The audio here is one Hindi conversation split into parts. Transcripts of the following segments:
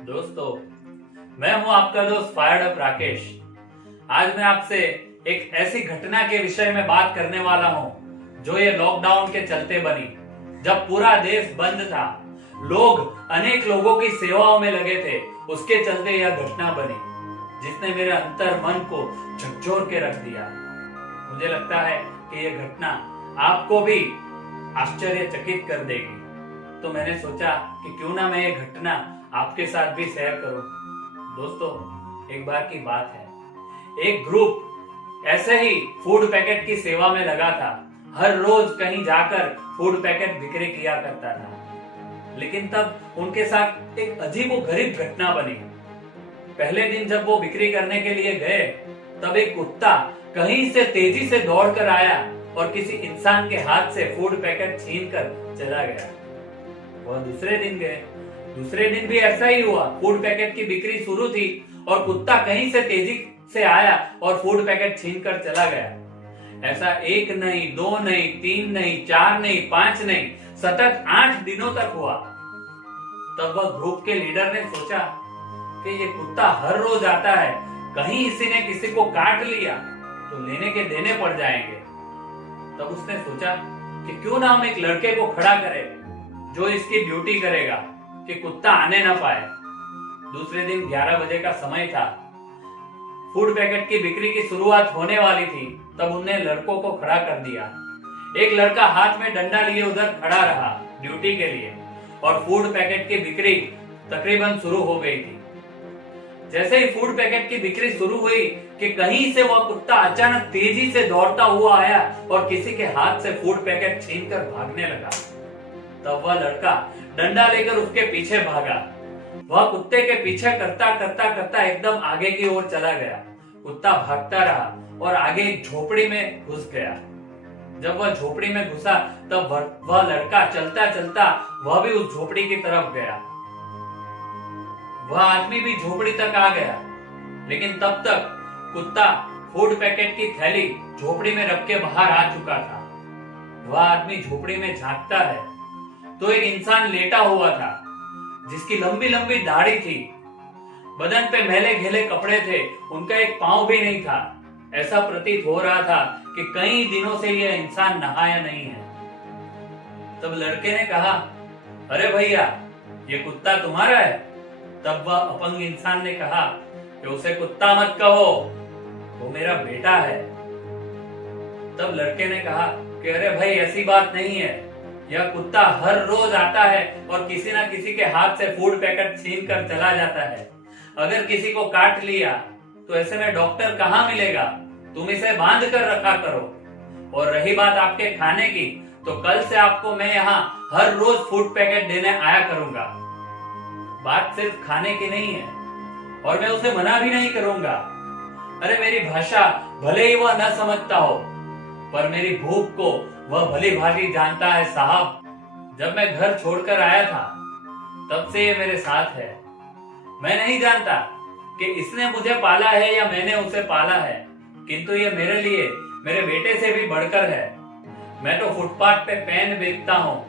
दोस्तों, मैं हूं आपका दोस्त फायर्ड अप राकेश। आज मैं आपसे एक ऐसी घटना के विषय में बात करने वाला हूं जो ये लॉकडाउन के चलते बनी। जब पूरा देश बंद था, लोग अनेक लोगों की सेवाओं में लगे थे, उसके चलते यह घटना बनी जिसने मेरे अंतर मन को झकझोर के रख दिया। मुझे लगता है कि यह घटना आपको भी आश्चर्यचकित कर देगी, तो मैंने सोचा कि क्यों ना मैं ये घटना आपके साथ भी शेयर करूं। दोस्तों, एक बार की बात है, एक ग्रुप ऐसे ही फूड पैकेट की सेवा में लगा था। हर रोज कहीं जाकर फूड पैकेट बिक्री किया करता था। लेकिन तब उनके साथ एक अजीबोगरीब घटना बनी। पहले दिन जब वो बिक्री करने के लिए गए, तब एक कुत्ता कहीं से तेजी से दौड़कर आया और किसी इंसान के हाथ से फूड पैकेट छीनकर चला गया। वह दूसरे दिन गए, दूसरे दिन भी ऐसा ही हुआ। फूड पैकेट की बिक्री शुरू थी और कुत्ता कहीं से तेजी से आया और फूड पैकेट छीनकर चला गया। ऐसा एक नहीं, दो नहीं, तीन नहीं, चार नहीं, पांच नहीं, सतत 8 दिनों तक हुआ। तब वह ग्रुप के लीडर ने सोचा कि ये कुत्ता हर रोज आता है, कहीं इसी ने किसी को काट लिया तो लेने के देने पड़ जाएंगे। तब उसने सोचा कि क्यों ना हम एक लड़के को खड़ा करें जो इसकी ड्यूटी करेगा कि कुत्ता आने ना पाए। दूसरे दिन 11 बजे का समय था। फूड पैकेट की बिक्री की शुरुआत होने वाली थी। तब उन्हें लड़कों को खड़ा कर दिया। एक लड़का हाथ में डंडा लिए उधर खड़ा रहा ड्यूटी के लिए, और फूड पैकेट की बिक्री तकरीबन शुरू हो गई थी। जैसे ही फूड पैकेट की बिक्री शुरू हुई कि कहीं से वह कुत्ता अचानक तेजी से दौड़ता हुआ आया और किसी के हाथ से फूड पैकेट छीनकर भागने लगा। तब वह लड़का डंडा लेकर उसके पीछे भागा। वह कुत्ते के पीछे करता करता करता एकदम आगे की ओर चला गया। कुत्ता भागता रहा और आगे एक झोपड़ी में घुस गया। जब वह झोपड़ी में घुसा, तब वह लड़का चलता चलता वह भी उस झोपड़ी की तरफ गया। वह आदमी भी झोपड़ी तक आ गया, लेकिन तब तक कुत्ता फूड पैकेट की थैली झोपड़ी में रख के बाहर आ चुका था। वह आदमी झोपड़ी में झांकता है तो एक इंसान लेटा हुआ था जिसकी लंबी लंबी दाढ़ी थी, बदन पे मैले घेले कपड़े थे, उनका एक पांव भी नहीं था। ऐसा प्रतीत हो रहा था कि कई दिनों से यह इंसान नहाया नहीं है। तब लड़के ने कहा, अरे भैया, ये कुत्ता तुम्हारा है? तब वह अपंग इंसान ने कहा कि उसे कुत्ता मत कहो, वो मेरा बेटा है। तब लड़के ने कहा कि अरे भाई, ऐसी बात नहीं है, यह कुत्ता हर रोज आता है और किसी ना किसी के हाथ से फूड पैकेट छीन कर चला जाता है। अगर किसी को काट लिया तो ऐसे में डॉक्टर कहाँ मिलेगा? तुम इसे बांध कर रखा करो। और रही बात आपके खाने की, तो कल से आपको मैं यहाँ हर रोज फूड पैकेट देने आया करूंगा। बात सिर्फ खाने की नहीं है और मैं उसे मना भी नहीं करूंगा। अरे, मेरी भाषा भले ही वह न समझता हो, पर मेरी भूख को वह भली भांति जानता है साहब। जब मैं घर छोड़कर आया था, तब से ये मेरे साथ है। मैं नहीं जानता कि इसने मुझे पाला है या मैंने उसे पाला है, किंतु ये मेरे लिए मेरे बेटे से भी बढ़कर है। मैं तो फुटपाथ पे पेन बेचता हूँ,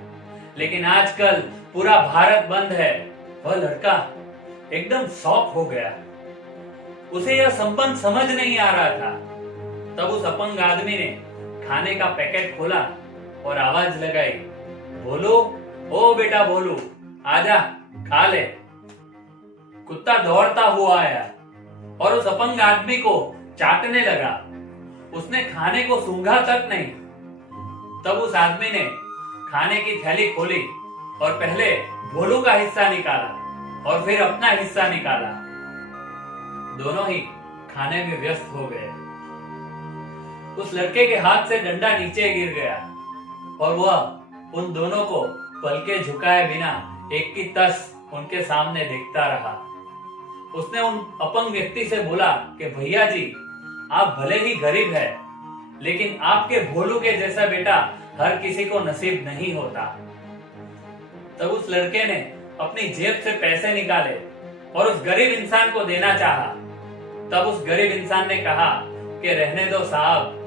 लेकिन आजकल पूरा भारत बंद है। वह लड़का एकदम शॉक हो गया। उसे यह संबंध समझ नहीं आ रहा था। तब उस अपंग आदमी ने खाने का पैकेट खोला और आवाज लगाई, भोलू, ओ बेटा भोलू, आजा, खा ले। कुत्ता दौड़ता हुआ आया और उस अपंग आदमी को चाटने लगा। उसने खाने को सूंघा तक नहीं। तब उस आदमी ने खाने की थैली खोली और पहले भोलू का हिस्सा निकाला और फिर अपना हिस्सा निकाला। दोनों ही खाने में व्यस्त हो गए। उस लड़के के हाथ से डंडा नीचे गिर गया और वह उन दोनों को पलके झुकाए बिना एक की तस उनके सामने देखता रहा। उसने उन अपंग व्यक्ति से बोला कि भैया जी, आप भले ही गरीब है, लेकिन आपके भोलू के जैसा बेटा हर किसी को नसीब नहीं होता। तब उस लड़के ने अपनी जेब से पैसे निकाले और उस गरीब इंसान को देना चाहा। तब उस गरीब इंसान ने कहा कि रहने दो साहब,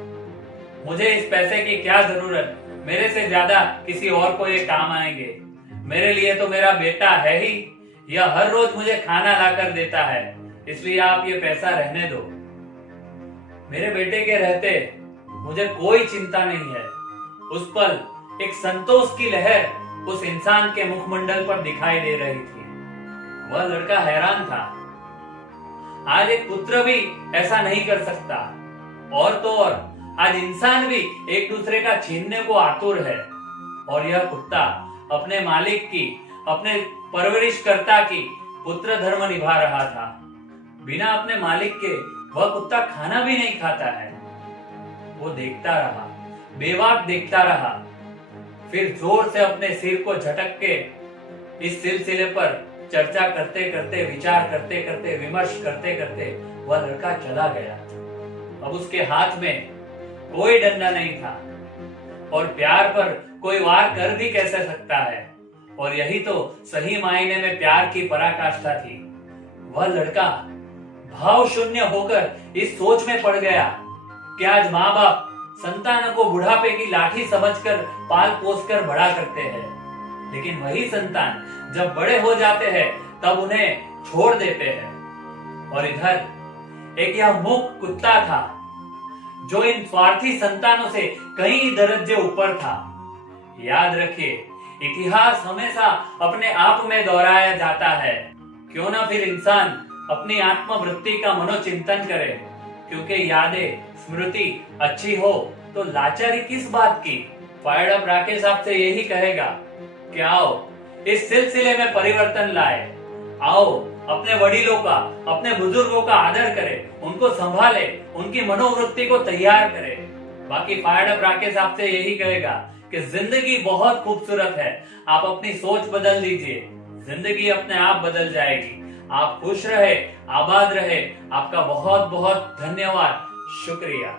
मुझे इस पैसे की क्या जरूरत, मेरे से ज्यादा किसी और को ये काम आएंगे। मेरे लिए तो मेरा बेटा है ही, यह हर रोज मुझे खाना लाकर देता है, इसलिए आप ये पैसा रहने दो। मेरे बेटे के रहते मुझे कोई चिंता नहीं है। उस पल एक संतोष की लहर उस इंसान के मुखमंडल पर दिखाई दे रही थी। वह लड़का हैरान था। आज एक पुत्र भी ऐसा नहीं कर सकता, और तो और आज इंसान भी एक दूसरे का छीनने को आतुर है। और यह कुत्ता अपने मालिक की, अपने परवरिशकर्ता की पुत्र धर्म निभा रहा था। बिना अपने मालिक के वह कुत्ता खाना भी नहीं खाता है। वो देखता रहा, बेबाक देखता रहा, फिर जोर से अपने सिर को झटक के इस सिलसिले पर चर्चा करते करते, विचार करते करते, विमर्श करते करते वह लड़का चला गया। अब उसके हाथ में कोई डंडा नहीं था, और प्यार पर कोई वार कर भी कैसे सकता है। और यही तो सही मायने में प्यार की पराकाष्ठा थी। वह लड़का भाव शून्य होकर इस सोच में पड़ गया कि आज माँ बाप संतान को बुढ़ापे की लाठी समझकर पाल पोस कर बड़ा करते हैं, लेकिन वही संतान जब बड़े हो जाते हैं तब उन्हें छोड़ देते हैं। और इधर एक यह मूक कुत्ता था जो इन स्वार्थी संतानों से कई दर्जे ऊपर था। याद रखिए, इतिहास हमेशा अपने आप में दोहराया जाता है। क्यों ना फिर इंसान अपनी आत्मवृत्ति का मनोचिंतन करे, क्योंकि यादें, स्मृति अच्छी हो तो लाचारी किस बात की। फायर्ड अप राकेश आपसे यही कहेगा कि आओ इस सिलसिले में परिवर्तन लाए। आओ अपने वडीलों का, अपने बुजुर्गों का आदर करें, उनको संभाले, उनकी मनोवृत्ति को तैयार करें। बाकी फायर्ड अप राकेश आपसे यही कहेगा कि जिंदगी बहुत खूबसूरत है। आप अपनी सोच बदल लीजिए, जिंदगी अपने आप बदल जाएगी। आप खुश रहे, आबाद रहे। आपका बहुत बहुत धन्यवाद, शुक्रिया।